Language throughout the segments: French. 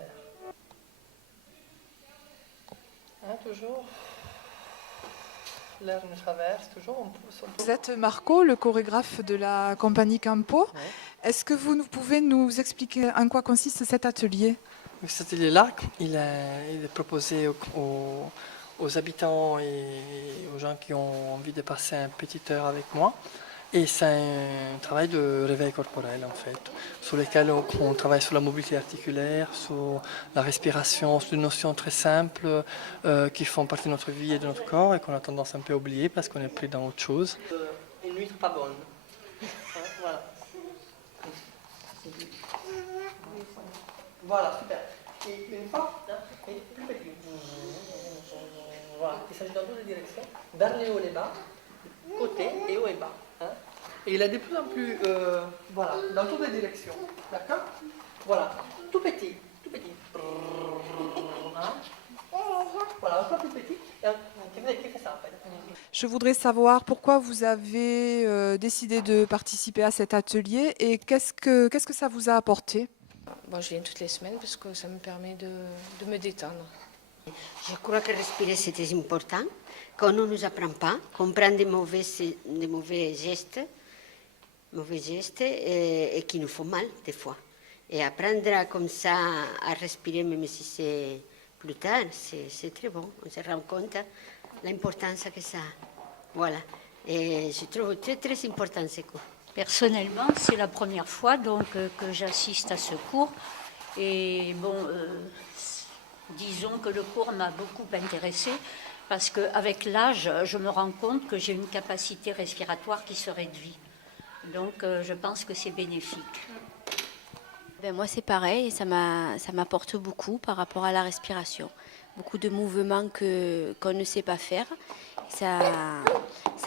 l'air. Hein, toujours. L'air nous traverse, toujours. On pousse. Vous êtes Marco, le chorégraphe de la compagnie Campo. Ouais. Est-ce que vous pouvez nous expliquer en quoi consiste cet atelier? Cet atelier-là, il est proposé aux habitants et aux gens qui ont envie de passer une petite heure avec moi. Et c'est un travail de réveil corporel en fait, sur lequel on travaille sur la mobilité articulaire, sur la respiration, sur des notions très simples qui font partie de notre vie et de notre corps et qu'on a tendance un peu à oublier parce qu'on est pris dans autre chose. Une nuit pas bonne. Voilà. Voilà, super. Et une fois, et plus petit. Voilà, il s'agit dans toutes les directions, vers les hauts et les bas, côté et haut et bas. Et il est de plus en plus, voilà, dans toutes les directions. D'accord? Voilà, tout petit, tout petit. Voilà, encore plus petit. Qui fait ça en fait? Je voudrais savoir pourquoi vous avez décidé de participer à cet atelier et qu'est-ce que ça vous a apporté? Bon, je viens toutes les semaines parce que ça me permet de me détendre. Je crois que respirer, c'est très important, qu'on ne nous apprend pas, qu'on prend des mauvais gestes et qui nous font mal des fois. Et apprendre comme ça à respirer, même si c'est plus tard, c'est très bon. On se rend compte de l'importance que ça a. Voilà. Et je trouve très, très important ce cours. Personnellement, c'est la première fois donc, que j'assiste à ce cours. Et bon, disons que le cours m'a beaucoup intéressée parce qu'avec l'âge, je me rends compte que j'ai une capacité respiratoire qui se réduit. Donc, je pense que c'est bénéfique. Ben moi, c'est pareil, et ça m'apporte beaucoup par rapport à la respiration. Beaucoup de mouvements qu'on ne sait pas faire. Ça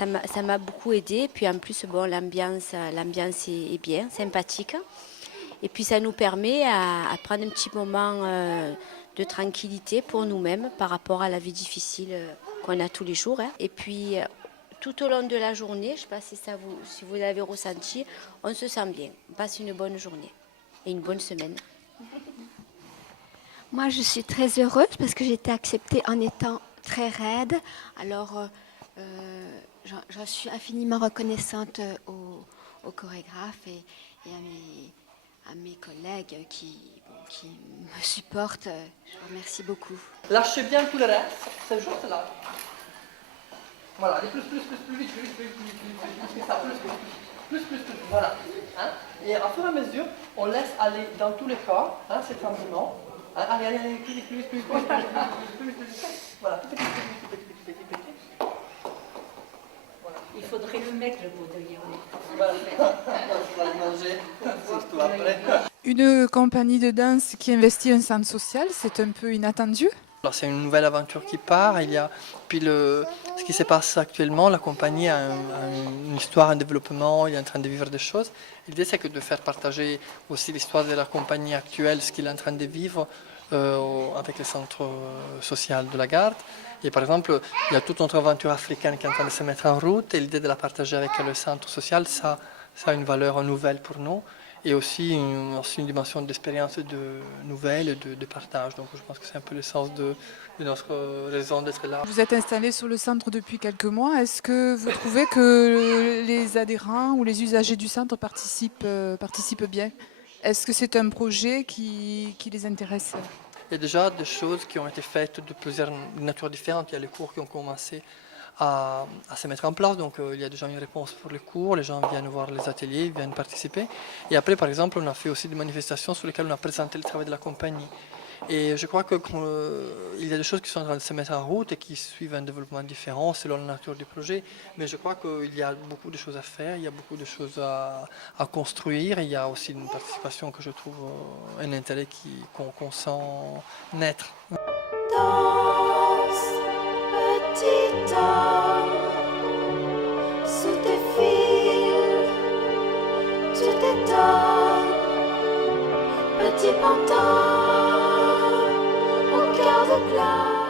m'a beaucoup aidé. Puis en plus, bon, l'ambiance est bien, sympathique. Et puis ça nous permet à prendre un petit moment de tranquillité pour nous-mêmes par rapport à la vie difficile qu'on a tous les jours. Et puis tout au long de la journée, je ne sais pas si vous l'avez ressenti, on se sent bien. On passe une bonne journée et une bonne semaine. Moi, je suis très heureuse parce que j'ai été acceptée en étant très raide. Alors, j'en suis infiniment reconnaissante au chorégraphe et à mes collègues qui me supportent. Je vous remercie beaucoup. Lâchez bien tout le reste, c'est juste là. Voilà, allez plus vite, ça, plus, voilà. Hein? Et à fur et à mesure, on laisse aller dans tous les corps, cet sentiment. Allez, plus vite. Voilà, petit. Voilà. Il faudrait le mettre, le baudrier. Voilà, on va le manger, surtout après. Une compagnie de danse qui investit un centre social, c'est un peu inattendu. Alors c'est une nouvelle aventure qui part. Puis ce qui se passe actuellement, la compagnie a une histoire, un développement, il est en train de vivre des choses. L'idée c'est de faire partager aussi l'histoire de la compagnie actuelle, ce qu'il est en train de vivre avec le centre social de la Garde. Et par exemple, il y a toute notre aventure africaine qui est en train de se mettre en route et l'idée de la partager avec le centre social, ça a une valeur nouvelle pour nous. Et aussi une dimension d'expérience nouvelle, de partage. Donc je pense que c'est un peu le sens de notre raison d'être là. Vous êtes installé sur le centre depuis quelques mois. Est-ce que vous trouvez que les adhérents ou les usagers du centre participent bien? Est-ce que c'est un projet qui les intéresse? Il y a déjà des choses qui ont été faites de plusieurs natures différentes. Il y a les cours qui ont commencé à se mettre en place, donc il y a déjà une réponse pour les cours, les gens viennent voir les ateliers, ils viennent participer. Et après, par exemple, on a fait aussi des manifestations sur lesquelles on a présenté le travail de la compagnie. Et je crois qu'il y a des choses qui sont en train de se mettre en route et qui suivent un développement différent selon la nature du projet. Mais je crois qu'il y a beaucoup de choses à faire, il y a beaucoup de choses à construire. Et il y a aussi une participation que je trouve un intérêt qu'on sent naître. Danse, petit homme, sous tes fils, tu t'étonnes, petit pantin, au cœur de glace.